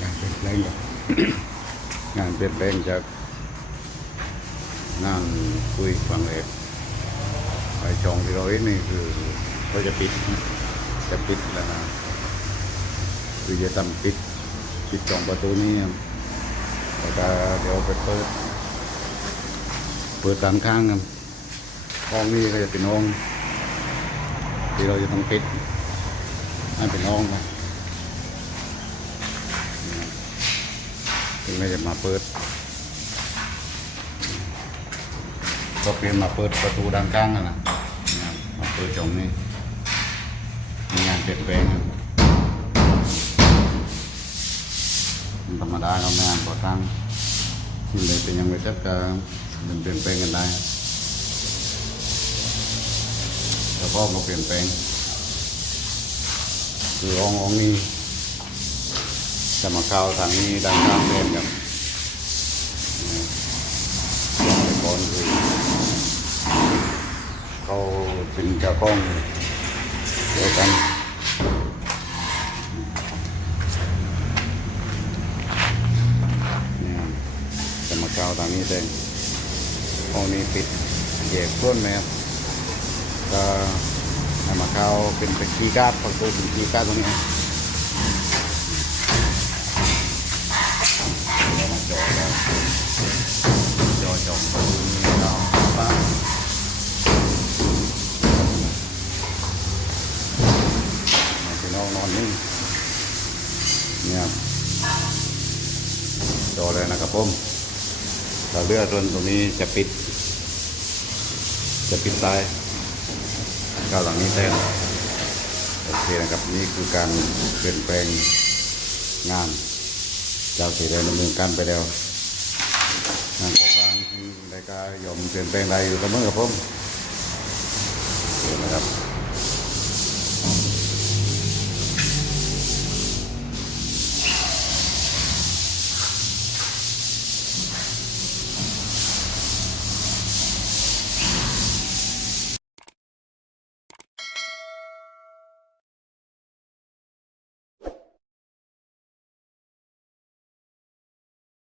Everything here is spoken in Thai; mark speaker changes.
Speaker 1: งานเปลี่ยนแปลงจากงานเปลี่ยนแปลงจากงานคุยฟังเลยไอชองที่เราเห็นนี่คือเขาจะปิดจะปิดแล้วนะคือจะทำปิดปิดจองประตูนี้ครับแล้วก็เดี๋ยวไปเปิดเปิดตามข้างครับห้องนี้ก็จะเป็นห้องที่เราจะต้องปิดให้เป็นห้องนะ ถึงเราจะมาเปิด ก็เปลี่ยนมาเปิดประตูด้านข้างนั่นะมาเปิดตรงนี้มีงานเปลี่ยนแปลงครับมันธรรมดาเรางานก่อสร้างที่เลยเป็นยังไม่ชัดก็มันเปลี่ยนแปลงกันได้ครับแล้วก็มาเปลี่ยนแปลงคือองห้องนี้ จะมาเข้าทางนี้ด้านข้างเล่นกันเนี่ยแต่ก่อนคือเขาเป็นเจ้าของเดียวกันนี่ยจะมาเข้าทางนี้เองห้องนี้ปิดแยกต้นไหมครับก็มาเข้าเป็นเป็นคีย์การ์ดประตูเป็นคีย์การ์ดตรงนี้ เรามาจอแล้วจอจองประตูนี้เราป้า พี่น้อนนิ่งเนี่ยครับจอเลยนะครับผมถ้าเลือดรนตรงนี้จะปิด จะปิดตายก้าวหลังนี้แทนโอเคนะครับนี่คือการเปลี่ยนแปลงงานเจ้าสีได้ดำเนินการไปแล้วงานก่อสร้างที่ได้ก็ยอมเปลี่ยนแปลงใดอยู่กับเมื่อกับผม